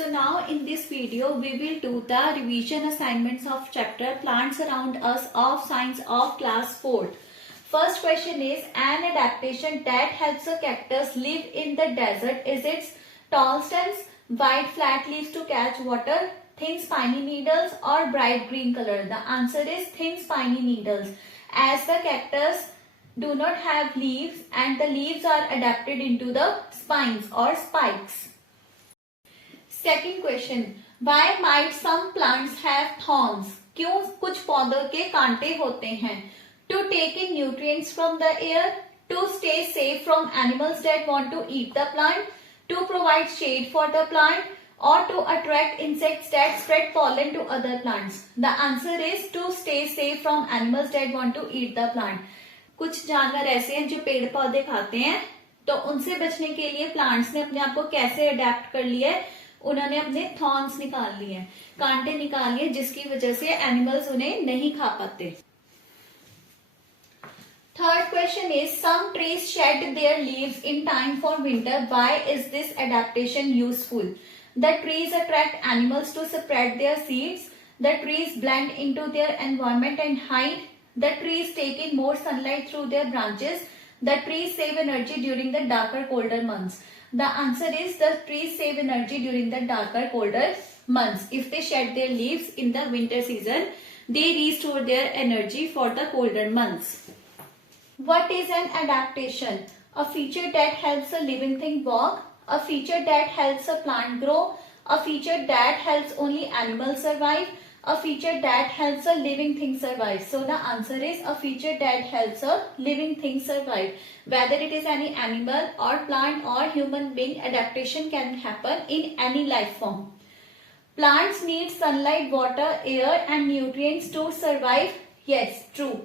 So now in this video we will do the revision assignments of chapter Plants Around Us of Science of class 4th. First question is, an adaptation that helps a cactus live in the desert is its tall stems, wide flat leaves to catch water, thin spiny needles or bright green color. The answer is thin spiny needles, as the cactus do not have leaves and the leaves are adapted into the spines or spikes. Second question, why might some plants have thorns? क्यों कुछ पौधों के कांटे होते हैं? To take in nutrients from the air, to stay safe from animals that want to eat the plant, to provide shade for the plant, or to attract insects that spread pollen to other plants. The answer is to stay safe from animals that want to eat the plant. कुछ जानवर ऐसे हैं जो पेड़ पौधे खाते हैं, तो उनसे बचने के लिए प्लांट्स ने अपने आप को कैसे अडेप्ट कर लिया है? उन्होंने अपने थॉर्न्स निकाल लिए हैं, कांटे निकाल लिए, जिसकी वजह से एनिमल्स उन्हें नहीं खा पाते. Third question is, some trees shed their leaves in time for winter. Why is this adaptation useful? The trees attract animals to spread their seeds. The trees blend into their environment and hide. The trees take in more sunlight through their branches. The trees save energy during the darker, colder months. The answer is the trees save energy during the darker, colder months. If they shed their leaves in the winter season, they restore their energy for the colder months. What is an adaptation? A feature that helps a living thing walk, a feature that helps a plant grow, a feature that helps only animals survive, a feature that helps a living thing survive. So the answer is a feature that helps a living thing survive. Whether it is any animal or plant or human being, adaptation can happen in any life form. Plants need sunlight, water, air and nutrients to survive. Yes, true.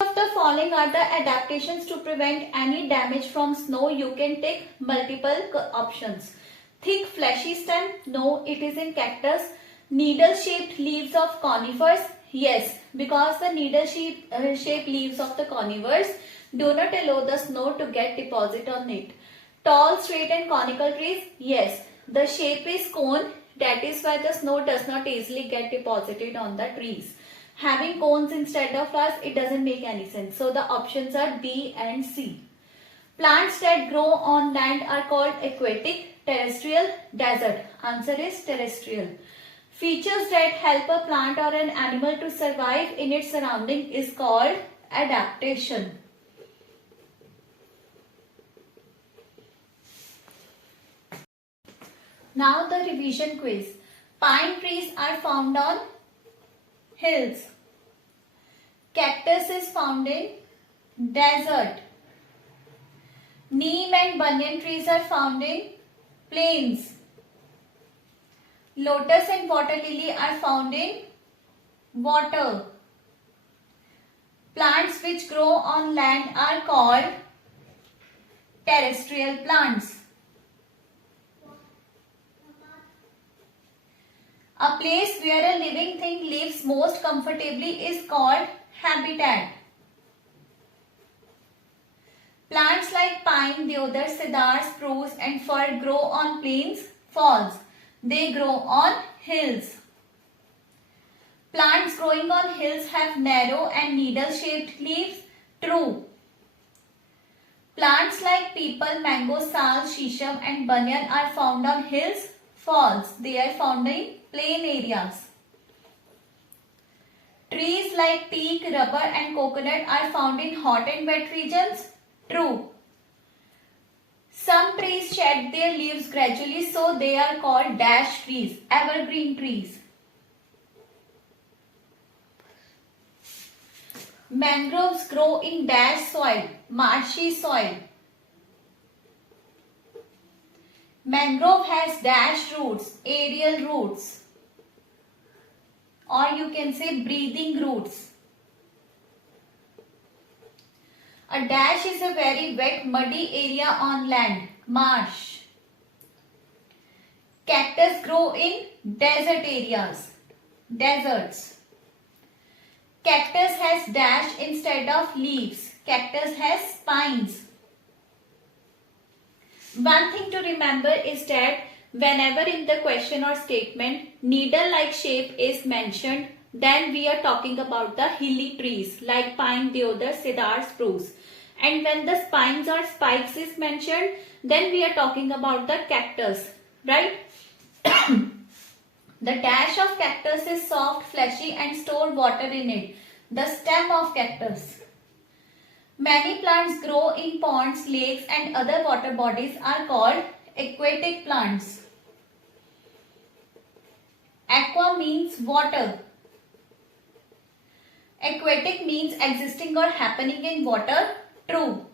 Of the following are the adaptations to prevent any damage from snow. You can take multiple options. Thick fleshy stem, no, it is in cactus. Needle shaped leaves of conifers, yes, because the needle shaped leaves of the conifers do not allow the snow to get deposit on it. Tall, straight and conical trees, yes, the shape is cone, that is why the snow does not easily get deposited on the trees. Having cones instead of flowers, it doesn't make any sense. So the options are B and C. Plants that grow on land are called aquatic, terrestrial, desert. Answer is terrestrial. Features that help a plant or an animal to survive in its surrounding is called adaptation. Now the revision quiz. Pine trees are found on hills. Cactus is found in desert. Neem and banyan trees are found in plains. Lotus and water lily are found in water. Plants which grow on land are called terrestrial plants. A place where a living thing lives most comfortably is called habitat. Plants like pine, deodar, cedar, spruce and fir grow on plains. False. They grow on hills. Plants growing on hills have narrow and needle-shaped leaves. True. Plants like peepal, mango, sal, shisham and banyan are found on hills. False. They are found in plain areas. Trees like teak, rubber and coconut are found in hot and wet regions. True. Some trees shed their leaves gradually, so they are called dash trees, evergreen trees. Mangroves grow in dash soil, marshy soil. Mangrove has dash roots, aerial roots, or you can say breathing roots. A dash is a very wet, muddy area on land, marsh. Cactus grow in desert areas, deserts. Cactus has dash instead of leaves. Cactus has spines. One thing to remember is that Whenever in the question or statement needle-like shape is mentioned, then we are talking about the hilly trees like pine, deodar, cedar, spruce. And when the spines or spikes is mentioned, then we are talking about the cactus, right? The dash of cactus is soft, fleshy and store water in it. The stem of cactus. Many plants grow in ponds, lakes and other water bodies are called aquatic plants. Aqua means water. Aquatic means existing or happening in water. True.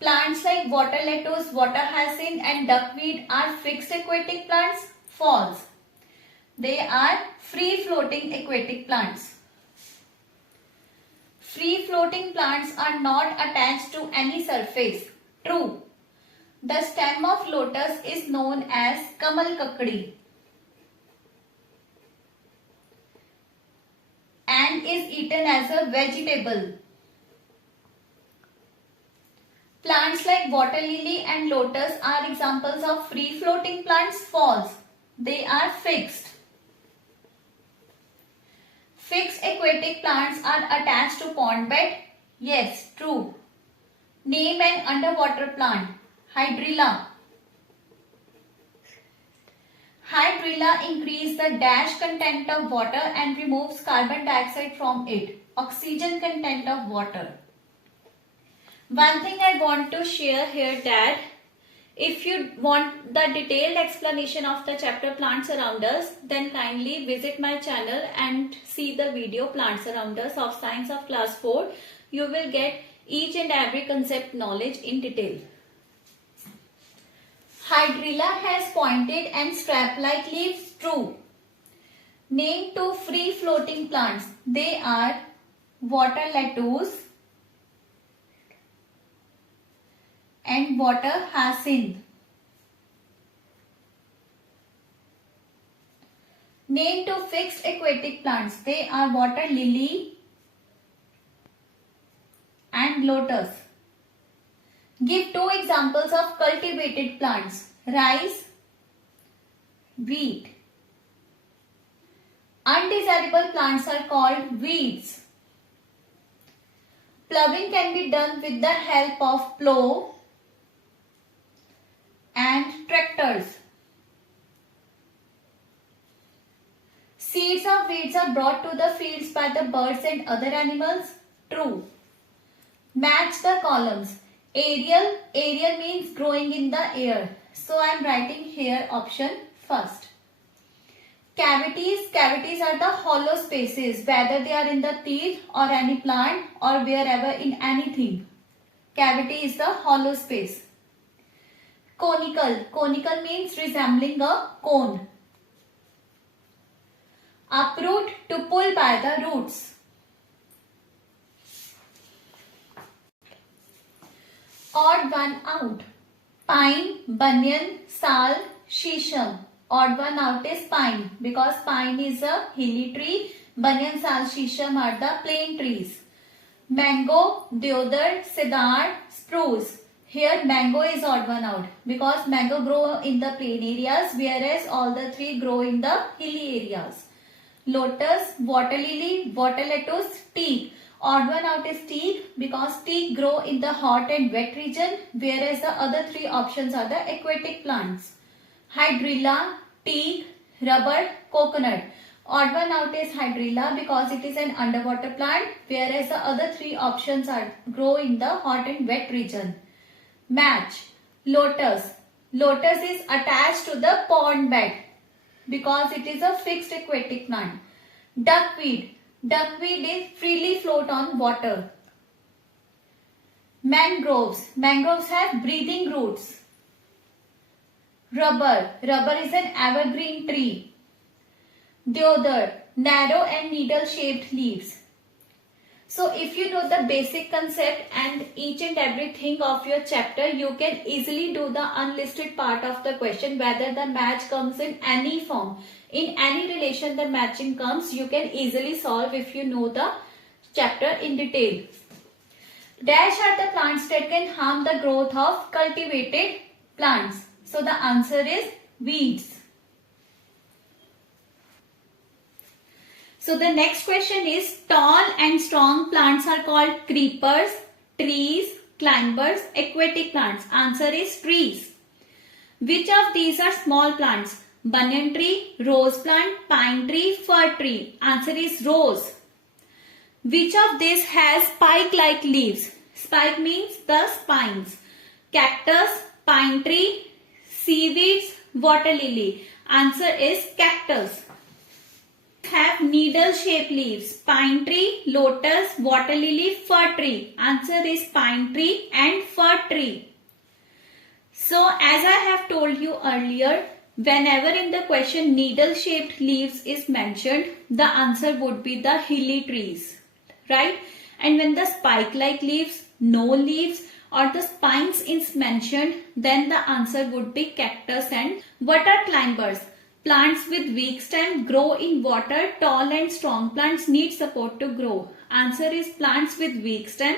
Plants like water lettuce, water hyacinth and duckweed are fixed aquatic plants. False. They are free floating aquatic plants. Free floating plants are not attached to any surface. True. The stem of lotus is known as Kamal Kakdi and is eaten as a vegetable. Plants like water lily and lotus are examples of free floating plants. False. They are fixed. Fixed aquatic plants are attached to pond bed. Yes, true. Name an underwater plant. Hydrilla. Hydrilla increases the dash content of water and removes carbon dioxide from it. Oxygen content of water. One thing I want to share here that if you want the detailed explanation of the chapter Plants Around Us, then kindly visit my channel and see the video Plants Around Us of Science of Class 4. You will get each and every concept knowledge in detail. Hydrilla has pointed and strap-like leaves. True. Name two free floating plants. They are water lettuce and water hyacinth. Name two fixed aquatic plants. They are water lily and lotus. Give two examples of cultivated plants. Rice, wheat. Undesirable plants are called weeds. Ploughing can be done with the help of plough and tractors. Seeds of weeds are brought to the fields by the birds and other animals. True. Match the columns. Aerial. Aerial means growing in the air. So I am writing here option first. Cavities. Cavities are the hollow spaces, whether they are in the teeth or any plant or wherever in anything. Cavity is the hollow space. Conical. Conical means resembling a cone. Uproot, to pull by the roots. Odd one out. Pine, banyan, sal, shisham. Odd one out is pine because pine is a hilly tree. Banyan, sal, shisham are the plain trees. Mango, deodar, cedar, spruce. Here mango is odd one out because mango grow in the plain areas whereas all the three grow in the hilly areas. Lotus, water lily, water lettuce, teak. Odd one out is teak because teak grow in the hot and wet region whereas the other three options are the aquatic plants. Hydrilla, teak, rubber, coconut. Odd one out is hydrilla because it is an underwater plant whereas the other three options are grow in the hot and wet region. Match. Lotus. Lotus is attached to the pond bed because it is a fixed aquatic plant. Duckweed. Duckweed is freely float on water. Mangroves. Mangroves have breathing roots. Rubber. Rubber is an evergreen tree. Deodar. Narrow and needle shaped leaves. So if you know the basic concept and each and everything of your chapter, you can easily do the unlisted part of the question, whether the match comes in any form. In any relation the matching comes, you can easily solve if you know the chapter in detail. Dash are the plants that can harm the growth of cultivated plants. So the answer is weeds. So the next question is, tall and strong plants are called creepers, trees, climbers, aquatic plants. Answer is trees. Which of these are small plants? Banyan tree, rose plant, pine tree, fir tree. Answer is rose. Which of these has spike-like leaves? Spike means the spines. Cactus, pine tree, seaweeds, water lily. Answer is cactus. Have needle-shaped leaves. Pine tree, lotus, water lily, fir tree. Answer is pine tree and fir tree. So as I have told you earlier, whenever in the question needle-shaped leaves is mentioned, the answer would be the hilly trees, right? And when the spike-like leaves, no leaves, or the spines is mentioned, then the answer would be cactus. And what are climbers? Plants with weak stem grow in water. Tall and strong plants need support to grow. Answer is plants with weak stem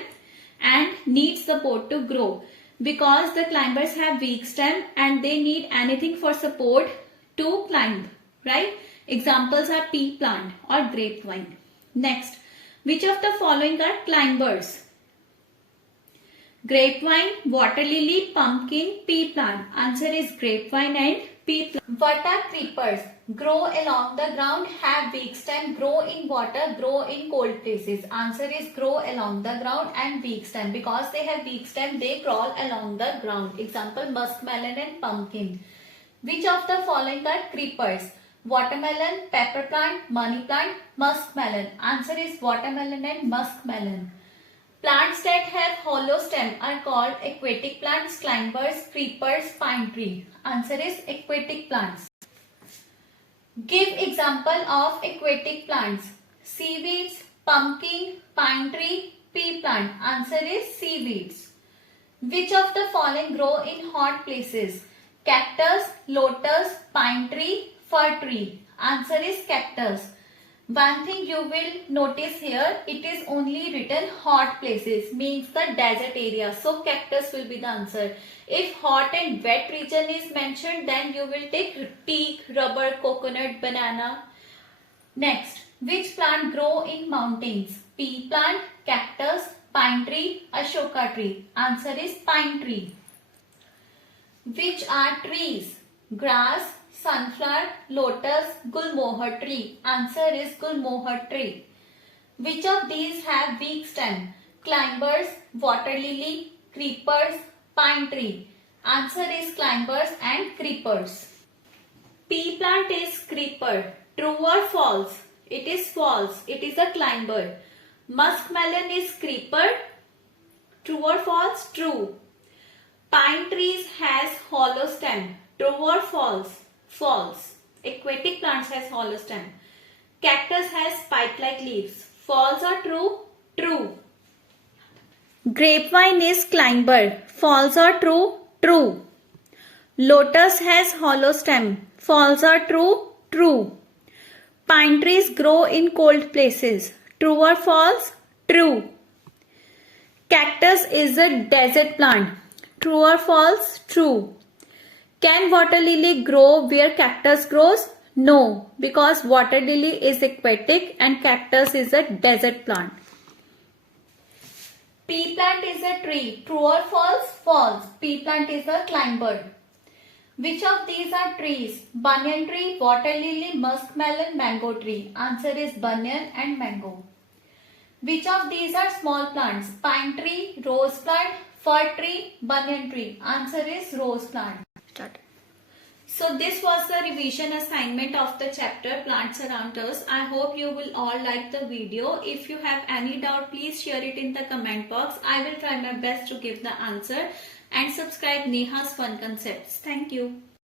and need support to grow, because the climbers have weak stem and they need anything for support to climb, right? Examples are pea plant or grapevine. Next, which of the following are climbers? Grapevine, water lily, pumpkin, pea plant. Answer is grapevine and pea plant. What are creepers? Grow along the ground, have weak stem, grow in water, grow in cold places. Answer is grow along the ground and weak stem. Because they have weak stem, they crawl along the ground. Example, muskmelon and pumpkin. Which of the following are creepers? Watermelon, pepper plant, money plant, muskmelon. Answer is watermelon and muskmelon. Plants that have hollow stem are called aquatic plants, climbers, creepers, pine tree. Answer is aquatic plants. Give example of aquatic plants. Seaweeds, pumpkin, pine tree, pea plant. Answer is seaweeds. Which of the following grow in hot places? Cactus, lotus, pine tree, fir tree. Answer is cactus. One thing you will notice here, it is only written hot places, means the desert area. So cactus will be the answer. If hot and wet region is mentioned, then you will take teak, rubber, coconut, banana. Next, which plant grow in mountains? Pea plant, cactus, pine tree, ashoka tree. Answer is pine tree. Which are trees? Grass, sunflower, lotus, gulmohar tree. Answer is gulmohar tree. Which of these have weak stem? Climbers, water lily, creepers, pine tree. Answer is climbers and creepers. Pea plant is creeper. True or false? It is false. It is a climber. Muskmelon is creeper. True or false? True. Pine trees has hollow stem. True or false? False. Aquatic plants has hollow stem. Cactus has spike-like leaves. False or true? True. Grapevine is climber. False or true? True. Lotus has hollow stem. False or true? True. Pine trees grow in cold places. True or false? True. Cactus is a desert plant. True or false? True. Can water lily grow where cactus grows? No, because water lily is aquatic and cactus is a desert plant. Pea plant is a tree. True or false? False. Pea plant is a climber. Which of these are trees? Banyan tree, water lily, muskmelon, mango tree. Answer is banyan and mango. Which of these are small plants? Pine tree, rose plant, fir tree, banyan tree. Answer is rose plant. Start. So this was the revision assignment of the chapter Plants Around Us. I hope you will all like the video. If you have any doubt, please share it in the comment box. I will try my best to give the answer. And subscribe Neha's Fun Concepts. Thank you.